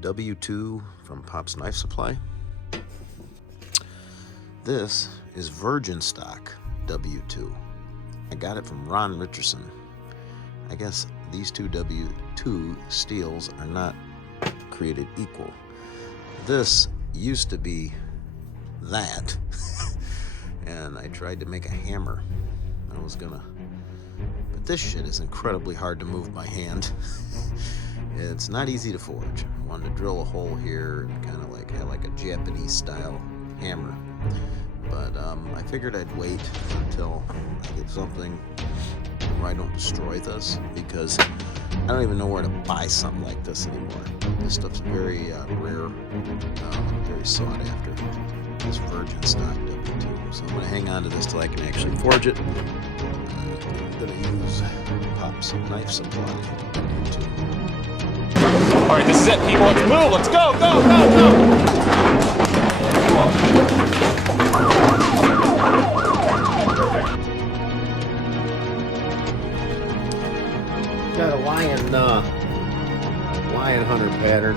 W-2 from Pop's Knife Supply. This is virgin stock W-2. I got it from Ron Richardson. I guess these two W-2 steels are not created equal. This used to be that, and I tried to make a hammer. But this shit is incredibly hard to move by hand. It's not easy to forge. I wanted to drill a hole here and kind of like have like a Japanese style hammer. But I figured I'd wait until I get something where I don't destroy this, because I don't even know where to buy something like this anymore. This stuff's very rare, very sought after. This virgin stock W-2. So I'm going to hang on to this till I can actually forge it. I'm going to use Pop's Knife Supply W-2. All right, this is it, people. Let's move. Let's go, go, go, go. Got a lion hunter pattern.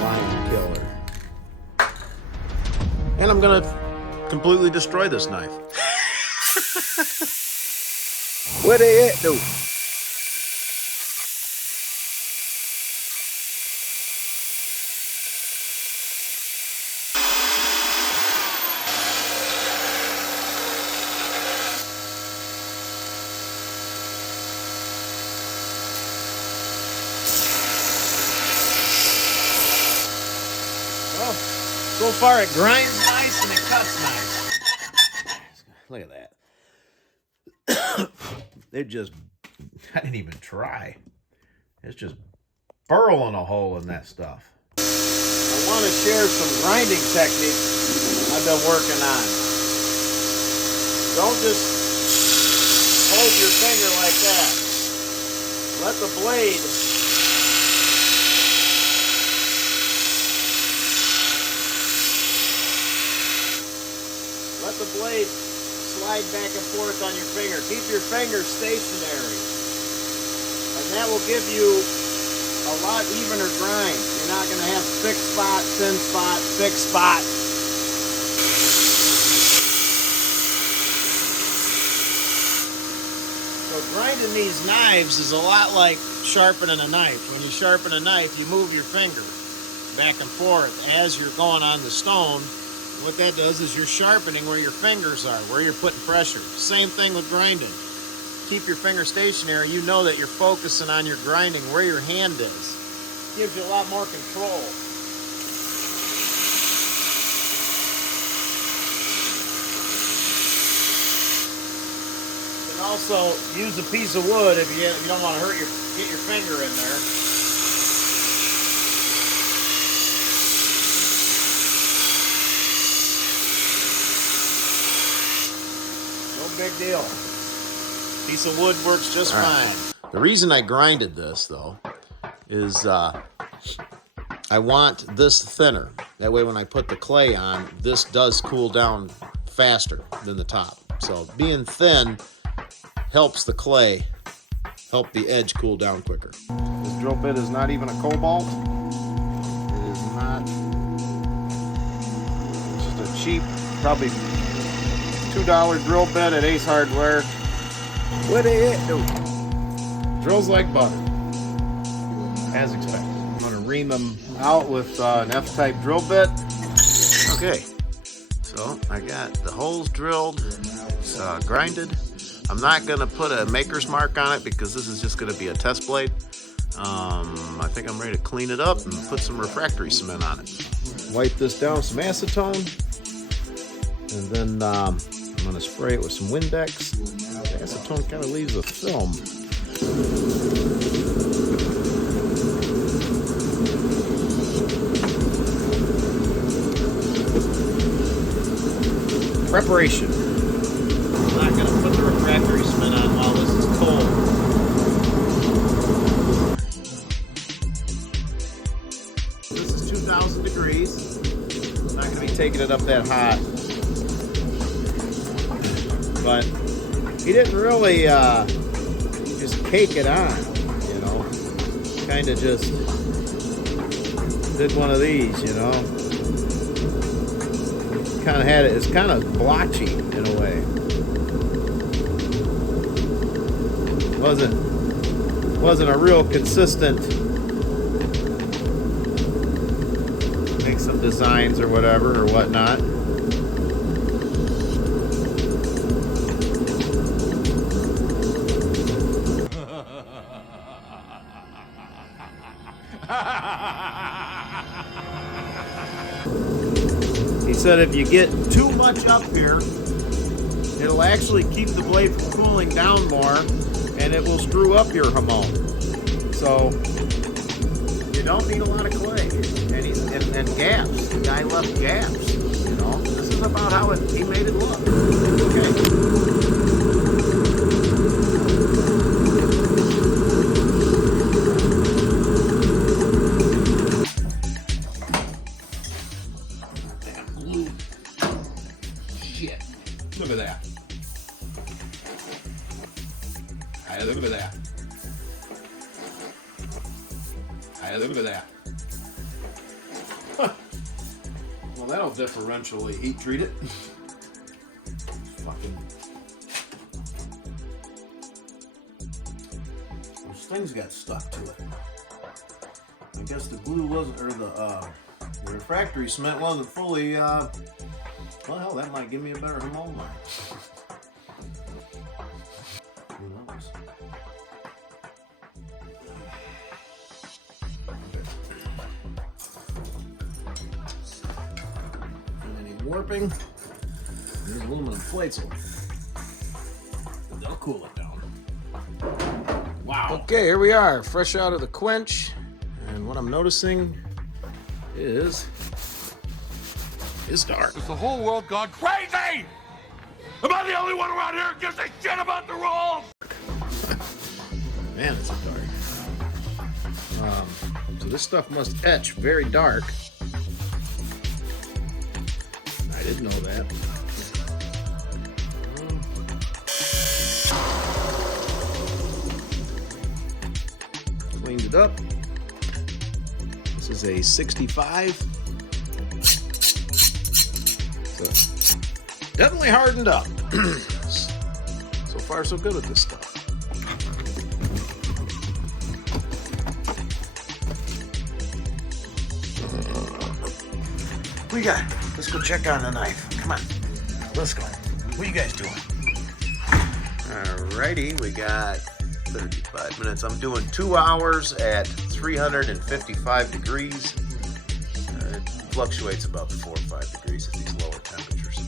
Lion killer. And I'm gonna completely destroy this knife. What they at, dude? Well, so far it grinds nice and it cuts nice. Look at that. It just, I didn't even try. It's just burrowing a hole in that stuff. I want to share some grinding techniques I've been working on. Don't just hold your finger like that. Let the blade slide back and forth on your finger. Keep your finger stationary, and that will give you a lot evener grind. You're not going to have thick spot, thin spot, thick spot. So grinding these knives is a lot like sharpening a knife. When you sharpen a knife, you move your finger back and forth as you're going on the stone. What that does is you're sharpening where your fingers are, where you're putting pressure. Same thing with grinding. Keep your finger stationary. You know that you're focusing on your grinding where your hand is. Gives you a lot more control. You can also use a piece of wood if you don't want to get your finger in there. Big deal. Piece of wood works just fine. The reason I grinded this, though, is I want this thinner. That way when I put the clay on, this does cool down faster than the top. So being thin helps the clay, help the edge cool down quicker. This drill bit is not even a cobalt. It is not. It's just a cheap, probably $2 drill bit at Ace Hardware. What they at, dude? Drills like butter, as expected. I'm gonna ream them out with an F-type drill bit. Okay, so I got the holes drilled. It's grinded. I'm not gonna put a maker's mark on it because this is just gonna be a test blade. I think I'm ready to clean it up and put some refractory cement on it. Wipe this down with some acetone, and then I'm going to spray it with some Windex. The acetone kind of leaves a film. Preparation. I'm not going to put the refractory cement on while this is cold. This is 2,000 degrees. I'm not going to be taking it up that hot. But he didn't really just cake it on, you know. Kind of just did one of these, you know. Kind of had it. It's kind of blotchy in a way. Wasn't a real consistent. Make some designs or whatever or whatnot. He said if you get too much up here, it'll actually keep the blade from cooling down more, and it will screw up your Hamon. So you don't need a lot of clay, and gaps. The guy left gaps. You know, this is about how he made it look. Okay. Look at that. Hey, look at that. Hey, look at that. Huh. Well, that'll differentially heat treat it. Fucking. Those things got stuck to it. I guess the glue wasn't, or the refractory cement wasn't fully, well, hell, that might give me a better Hamon line. Who knows? And any warping? These aluminum plates will, they'll cool it down. Wow. Okay, here we are, fresh out of the quench. And what I'm noticing is it's dark. Has the whole world gone crazy? Am I the only one around here who gives a shit about the rules? Man, it's so dark. So this stuff must etch very dark. I didn't know that. Cleaned it up. This is a 65. So definitely hardened up. So far, so good with this stuff. What you got? Let's go check on the knife. Come on. Let's go. What are you guys doing? Alrighty, we got 35 minutes. I'm doing 2 hours at 355 degrees. It fluctuates about 4 or 5 degrees at these lower temperatures.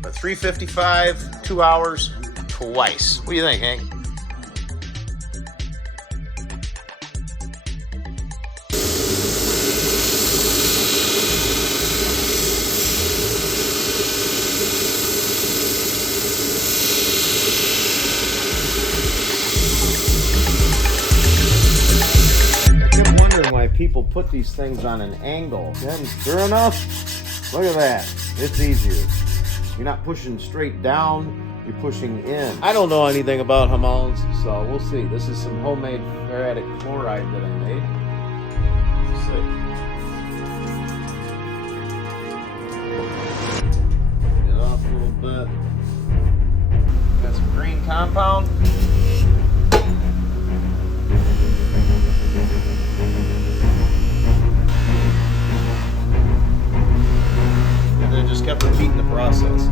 But 355, 2 hours, twice. What do you think, Hank? People put these things on an angle. Then, sure enough, look at that. It's easier. You're not pushing straight down, you're pushing in. I don't know anything about Hamons, so we'll see. This is some homemade ferritic chloride that I made. Let's see. Get it off a little bit. Got some green compound. Just kept repeating the process.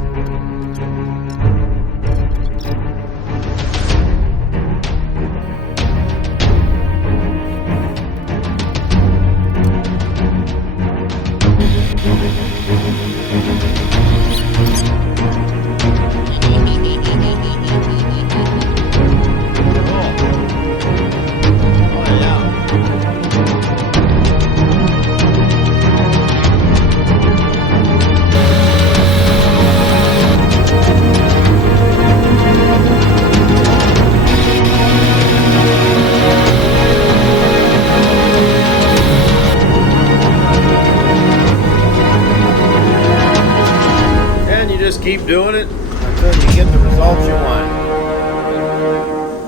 Just keep doing it until you get the results you want.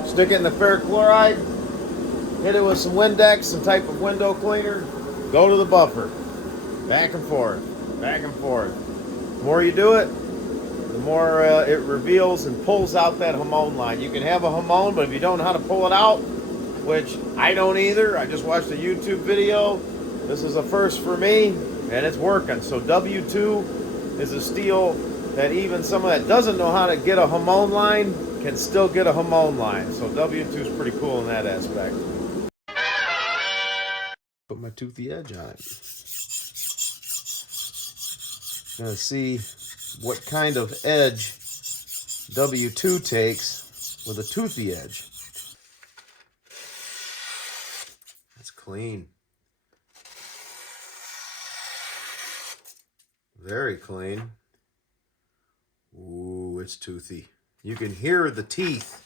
Stick it in the ferric chloride, hit it with some Windex, some type of window cleaner, go to the buffer. Back and forth, back and forth. The more you do it, the more it reveals and pulls out that Hamon line. You can have a Hamon, but if you don't know how to pull it out, which I don't either, I just watched a YouTube video. This is a first for me, and it's working. So W-2 is a steel that even someone that doesn't know how to get a Hamon line can still get a Hamon line. So W-2 is pretty cool in that aspect. Put my toothy edge on it. Gonna see what kind of edge W-2 takes with a toothy edge. That's clean. Very clean. Ooh, it's toothy. You can hear the teeth.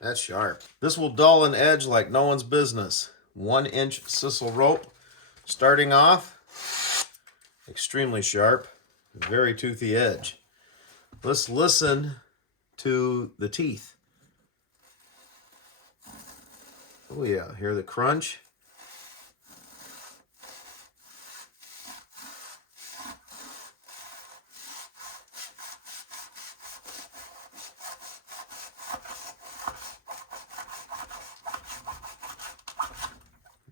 That's sharp. This will dull an edge like no one's business. 1-inch sisal rope. Starting off, extremely sharp, very toothy edge. Let's listen to the teeth. Oh yeah, hear the crunch?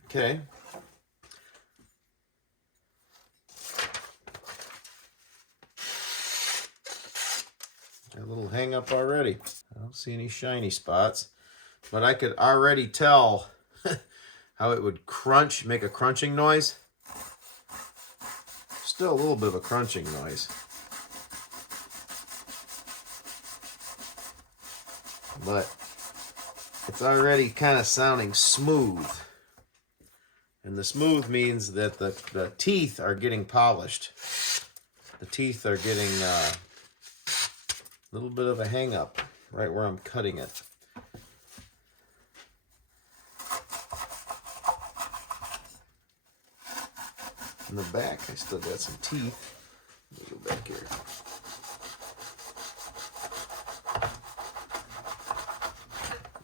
Okay. A little hang up already. I don't see any shiny spots, but I could already tell how it would crunch, make a crunching noise. Still a little bit of a crunching noise. But it's already kind of sounding smooth. And the smooth means that the teeth are getting polished. The teeth are getting a little bit of a hang up right where I'm cutting it. In the back, I still got some teeth. Let me go back here.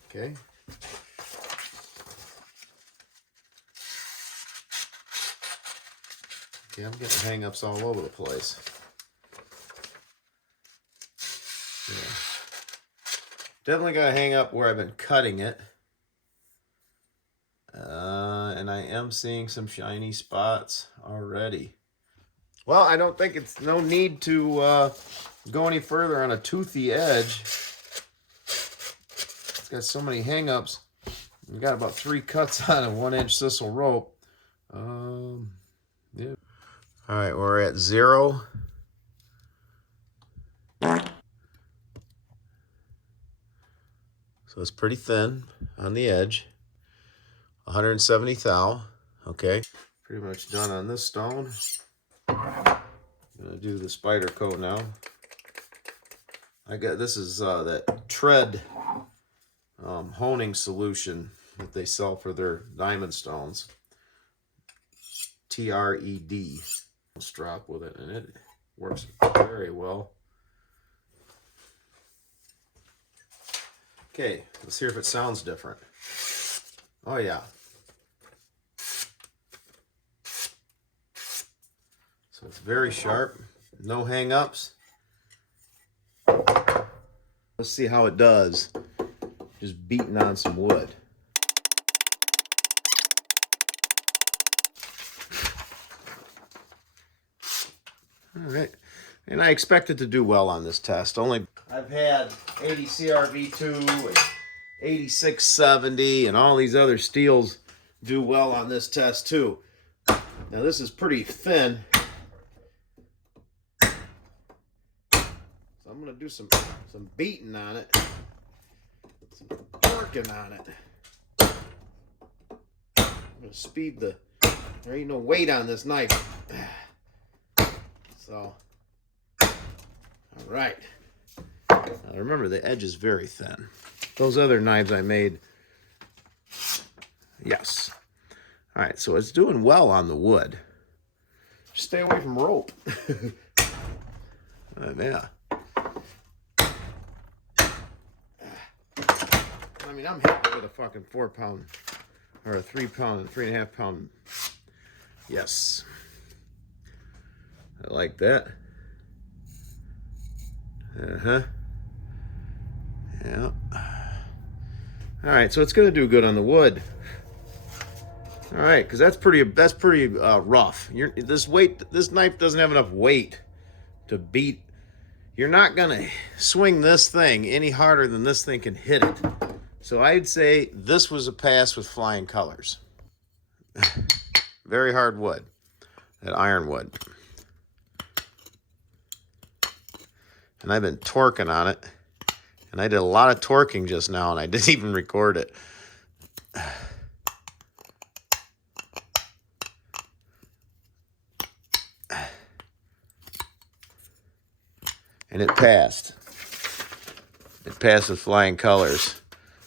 Okay. Okay, I'm getting hang-ups all over the place. Yeah. Definitely got a hang-up where I've been cutting it. And I am seeing some shiny spots already. Well, I don't think it's no need to go any further on a toothy edge. It's got so many hang-ups. We've got about 3 cuts on a 1-inch sisal rope. Yeah. All right, we're at 0. So it's pretty thin on the edge. 170 thou. Okay. Pretty much done on this stone. I'm gonna do the spider coat now. This is that tread honing solution that they sell for their diamond stones. TRED strap with it, and it works very well. Okay, let's hear if it sounds different. Oh yeah. So it's very sharp, no hang-ups. Let's see how it does. Just beating on some wood. All right, and I expect it to do well on this test. I've had 80 CRV2 and 8670 and all these other steels do well on this test too. Now this is pretty thin, so I'm going to do some beating on it, some working on it. I'm going to speed there ain't no weight on this knife. So, all right. Now remember, the edge is very thin. Those other knives I made, yes. All right, so it's doing well on the wood. Just stay away from rope. Yeah. I mean, I'm happy with a fucking 4 pound or a 3 pound and 3.5 pound. Yes. I like that. Uh-huh. Yeah. All right, so it's gonna do good on the wood. All right, because that's pretty rough. This knife doesn't have enough weight to beat. You're not gonna swing this thing any harder than this thing can hit it. So I'd say this was a pass with flying colors. Very hard wood, that ironwood. And I've been torquing on it. And I did a lot of torquing just now, and I didn't even record it. And it passed. It passed with flying colors.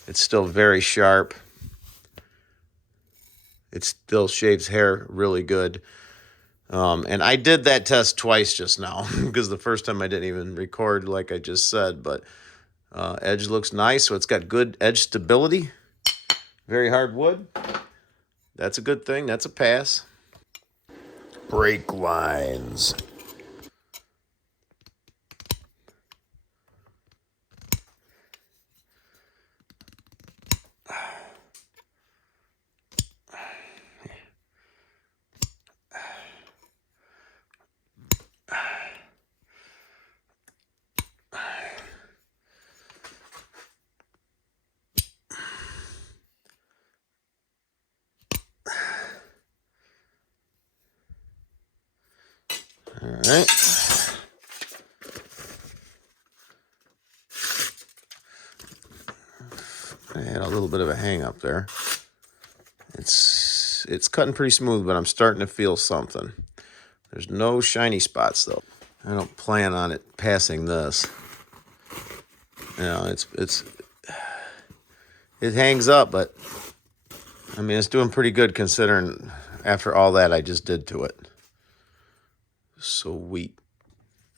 It's still very sharp. It still shaves hair really good. And I did that test twice just now because the first time I didn't even record like I just said, but edge looks nice, so it's got good edge stability. Very hard wood. That's a good thing. That's a pass. Brake lines. All right. I had a little bit of a hang up there. It's cutting pretty smooth, but I'm starting to feel something. There's no shiny spots though. I don't plan on it passing this. You know, it hangs up, but I mean it's doing pretty good considering after all that I just did to it. Sweet.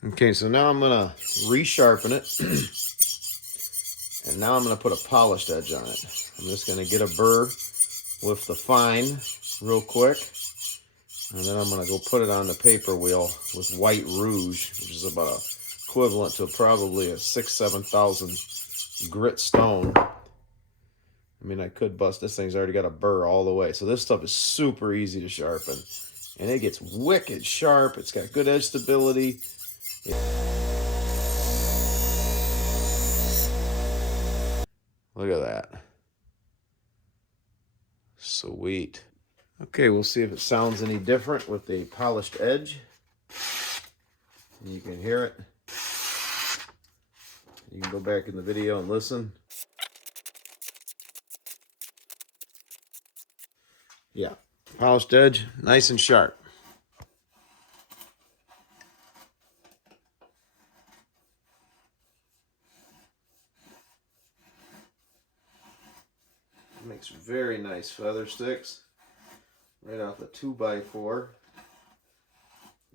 Okay, so now I'm gonna resharpen it. And now I'm gonna put a polished edge on it. I'm just gonna get a burr with the fine real quick. And then I'm gonna go put it on the paper wheel with white rouge, which is about equivalent to probably a 6,000-7,000 grit stone. I mean, I could bust, this thing's already got a burr all the way. So this stuff is super easy to sharpen. And it gets wicked sharp. It's got good edge stability. Look at that. Sweet. Okay, we'll see if it sounds any different with the polished edge. You can hear it. You can go back in the video and listen. Yeah, polished edge, nice and sharp. Makes very nice feather sticks right off the 2x4,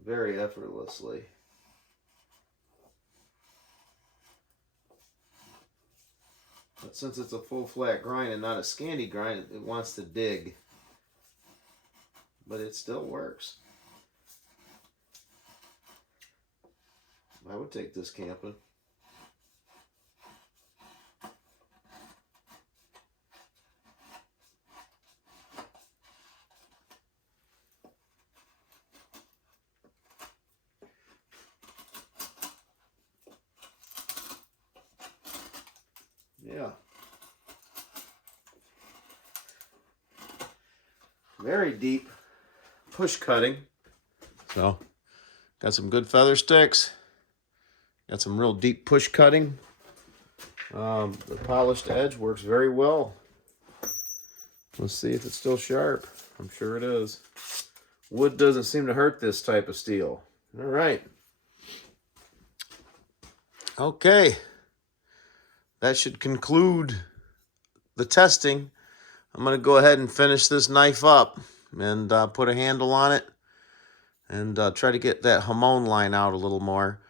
very effortlessly. But since it's a full flat grind and not a scanty grind, it wants to dig. But it still works. I would take this camping. Yeah. Very deep push cutting. So, got some good feather sticks. Got some real deep push cutting. The polished edge works very well. Let's see if it's still sharp. I'm sure it is. Wood doesn't seem to hurt this type of steel. All right. Okay. That should conclude the testing. I'm going to go ahead and finish this knife up and put a handle on it and try to get that Hamon line out a little more.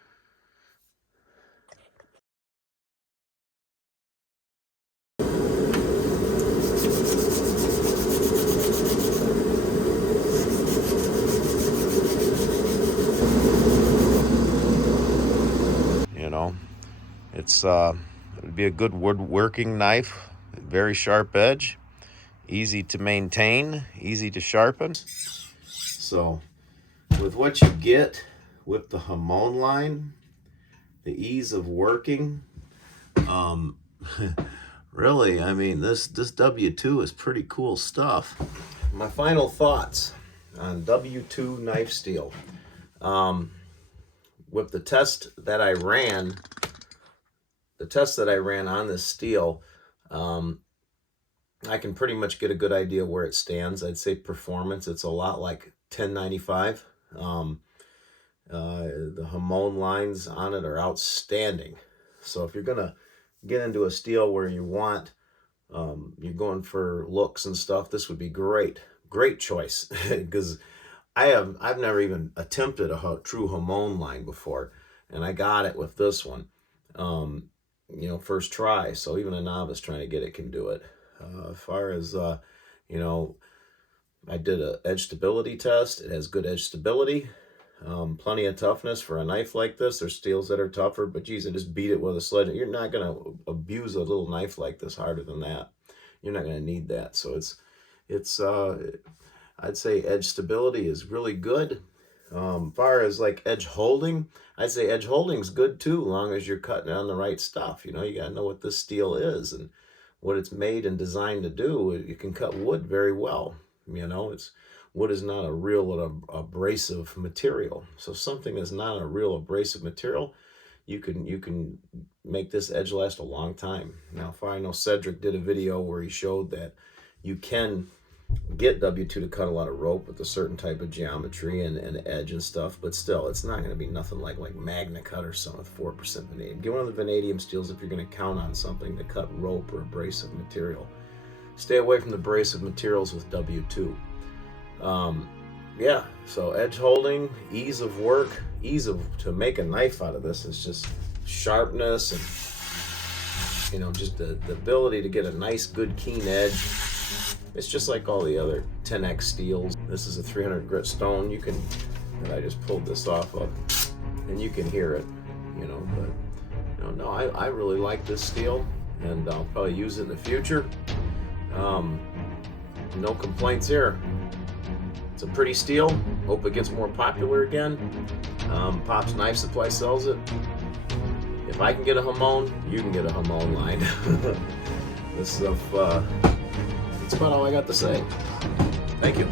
would be a good woodworking knife. Very sharp edge, easy to maintain, easy to sharpen. So with what you get with the Hamon line, the ease of working, really, I mean, this W-2 is pretty cool stuff. My final thoughts on W-2 knife steel. With the test that I ran on this steel, I can pretty much get a good idea where it stands. I'd say performance, it's a lot like 1095. The Hamon lines on it are outstanding. So if you're gonna get into a steel where you want, you're going for looks and stuff, this would be great choice. Because I've never even attempted a true Hamon line before, and I got it with this one, you know, first try. So even a novice trying to get it can do it. As far as you know, I did a edge stability test. It has good edge stability, plenty of toughness for a knife like this. There's steels that are tougher, but geez, I just beat it with a sledge. You're not gonna abuse a little knife like this harder than that. You're not gonna need that. So it's I'd say edge stability is really good. Far as like edge holding, I'd say edge holding is good too, as long as you're cutting on the right stuff. You know, you gotta know what this steel is and what it's made and designed to do. It can cut wood very well. You know, wood is not a real abrasive material. So something that's not a real abrasive material, you can make this edge last a long time. Now, if I know Cedric did a video where he showed that you can get W-2 to cut a lot of rope with a certain type of geometry and edge and stuff, but still, it's not going to be nothing like Magna Cut or something with 4% vanadium. Get one of the vanadium steels if you're going to count on something to cut rope or abrasive material. Stay away from the abrasive materials with W-2. Yeah, so edge holding, ease of work, to make a knife out of this is just sharpness and, you know, just the ability to get a nice, good, keen edge. It's just like all the other 10X steels. This is a 300 grit stone. And I just pulled this off of, and you can hear it, you know, but, you know, no, I really like this steel, and I'll probably use it in the future. No complaints here. It's a pretty steel. Hope it gets more popular again. Pop's Knife Supply sells it. If I can get a Hamon, you can get a Hamon line. This stuff, that's about all I got to say. Thank you.